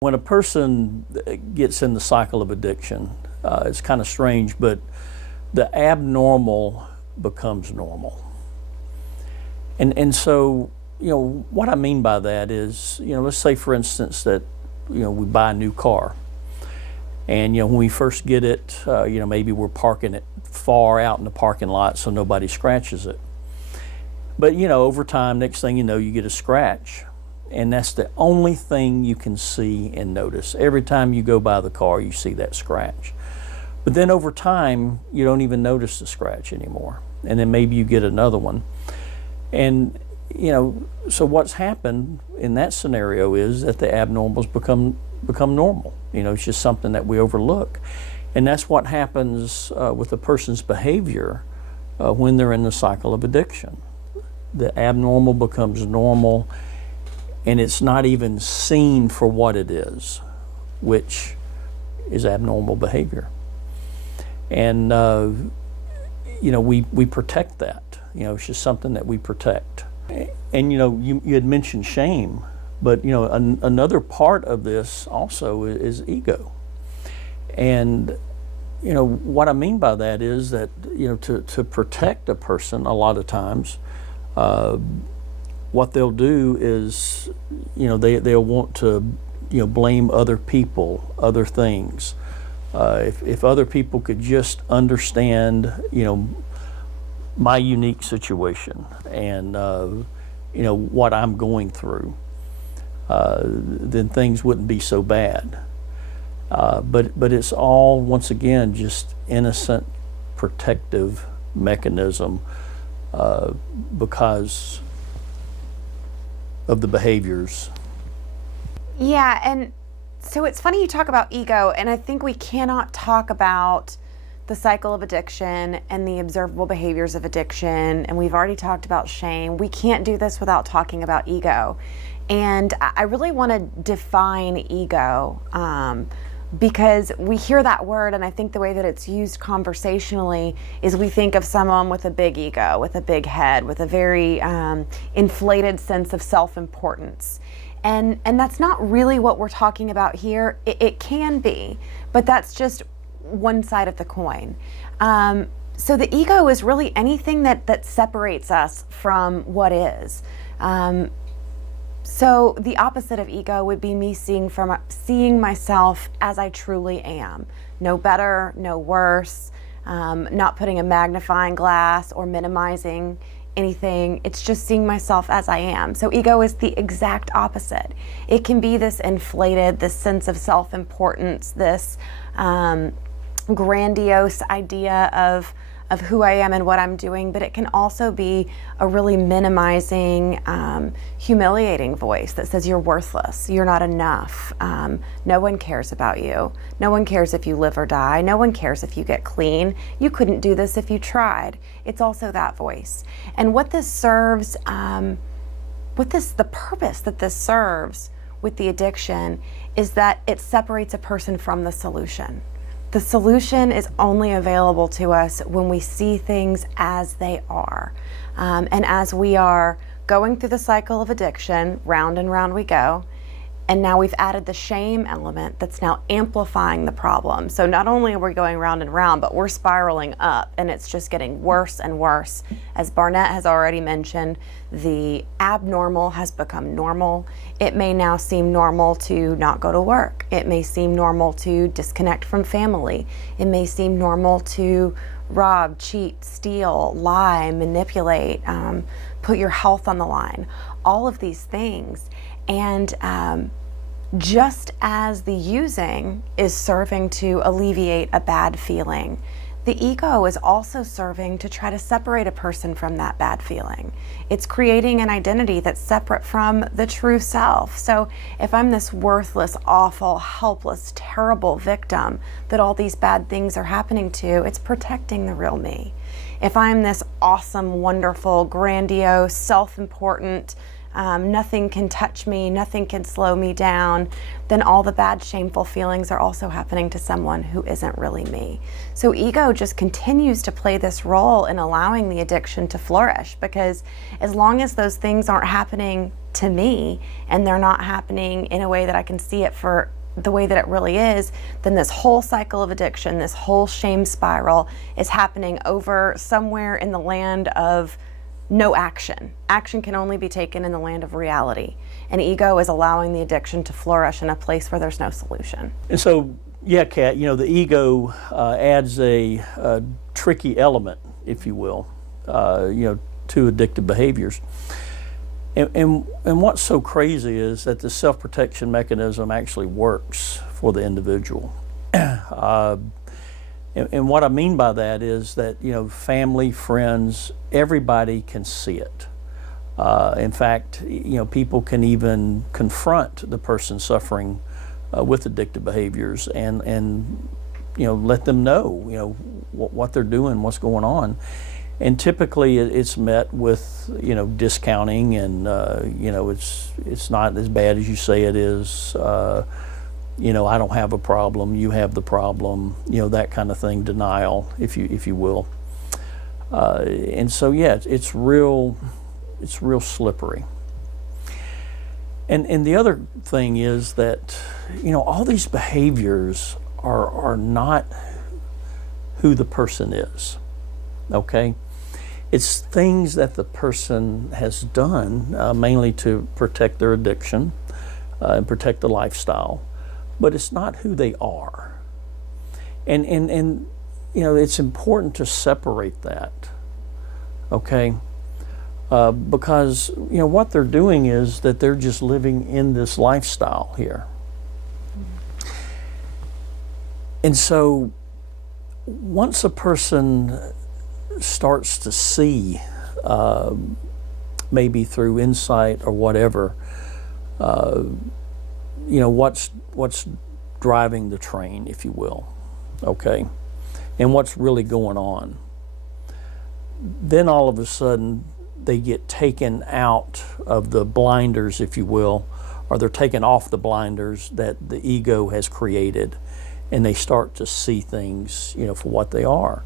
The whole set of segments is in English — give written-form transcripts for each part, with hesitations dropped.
When a person gets in the cycle of addiction, it's kind of strange, but the abnormal becomes normal. And so, what I mean by that is, let's say for instance that, we buy a new car. And, when we first get it, maybe we're parking it far out in the parking lot so nobody scratches it. But, over time, next thing you know, you get a scratch. And that's the only thing you can see and notice. Every time you go by the car, you see that scratch. But then over time, you don't even notice the scratch anymore. And then maybe you get another one. And, so what's happened in that scenario is that the abnormals become normal. It's just something that we overlook. And that's what happens with a person's behavior when they're in the cycle of addiction. The abnormal becomes normal, and it's not even seen for what it is, which is abnormal behavior. And, we protect that. It's just something that we protect. And, you had mentioned shame, but, another part of this also is ego. And, what I mean by that is that, to protect a person a lot of times, what they'll do is, they'll want to, blame other people, other things. If other people could just understand, my unique situation and, what I'm going through, then things wouldn't be so bad. But it's all, once again, just innocent protective mechanism because of the behaviors. Yeah, and so it's funny you talk about ego, and I think we cannot talk about the cycle of addiction and the observable behaviors of addiction, and we've already talked about shame. We can't do this without talking about ego. And I really want to define ego because we hear that word, and I think the way that it's used conversationally is we think of someone with a big ego, with a big head, with a very inflated sense of self-importance. And that's not really what we're talking about here. It can be, but that's just one side of the coin. So the ego is really anything that separates us from what is. So the opposite of ego would be me seeing myself as I truly am. No better, no worse, not putting a magnifying glass or minimizing anything. It's just seeing myself as I am. So ego is the exact opposite. It can be this inflated, this sense of self-importance, this grandiose idea of who I am and what I'm doing, but it can also be a really minimizing, humiliating voice that says you're worthless, you're not enough, no one cares about you, no one cares if you live or die, no one cares if you get clean, you couldn't do this if you tried. It's also that voice. And what this serves, the purpose that this serves with the addiction is that it separates a person from the solution. The solution is only available to us when we see things as they are. And as we are going through the cycle of addiction, round and round we go, and now we've added the shame element that's now amplifying the problem. So not only are we going round and round, but we're spiraling up, and it's just getting worse and worse. As Barnett has already mentioned, the abnormal has become normal. It may now seem normal to not go to work. It may seem normal to disconnect from family. It may seem normal to rob, cheat, steal, lie, manipulate, put your health on the line. All of these things. And just as the using is serving to alleviate a bad feeling, the ego is also serving to try to separate a person from that bad feeling. It's creating an identity that's separate from the true self. So if I'm this worthless, awful, helpless, terrible victim that all these bad things are happening to, it's protecting the real me. If I'm this awesome, wonderful, grandiose, self-important, nothing can touch me, nothing can slow me down, then all the bad, shameful feelings are also happening to someone who isn't really me. So ego just continues to play this role in allowing the addiction to flourish, because as long as those things aren't happening to me and they're not happening in a way that I can see it for the way that it really is, then this whole cycle of addiction, this whole shame spiral is happening over somewhere in the land of no action. Action can only be taken in the land of reality. And ego is allowing the addiction to flourish in a place where there's no solution. And so, yeah, Kat, the ego adds a tricky element, if you will, to addictive behaviors. And what's so crazy is that the self-protection mechanism actually works for the individual. And what I mean by that is that, family, friends, everybody can see it. In fact, people can even confront the person suffering with addictive behaviors and let them know, what they're doing, what's going on. And typically it's met with, discounting and, it's not as bad as you say it is. I don't have a problem, you have the problem, that kind of thing, denial, if you will. And so, yeah, it's real slippery. And the other thing is that, all these behaviors are not who the person is, okay? It's things that the person has done, mainly to protect their addiction and protect the lifestyle, but it's not who they are. And it's important to separate that, okay? Because, what they're doing is that they're just living in this lifestyle here. And so once a person starts to see, maybe through insight or whatever, what's driving the train, if you will, okay, and what's really going on, then all of a sudden they get taken out of the blinders, if you will, or they're taken off the blinders that the ego has created, and they start to see things, for what they are.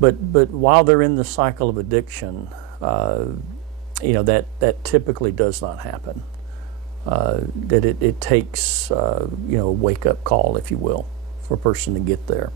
But while they're in the cycle of addiction, that typically does not happen. That it takes, a wake-up call, if you will, for a person to get there.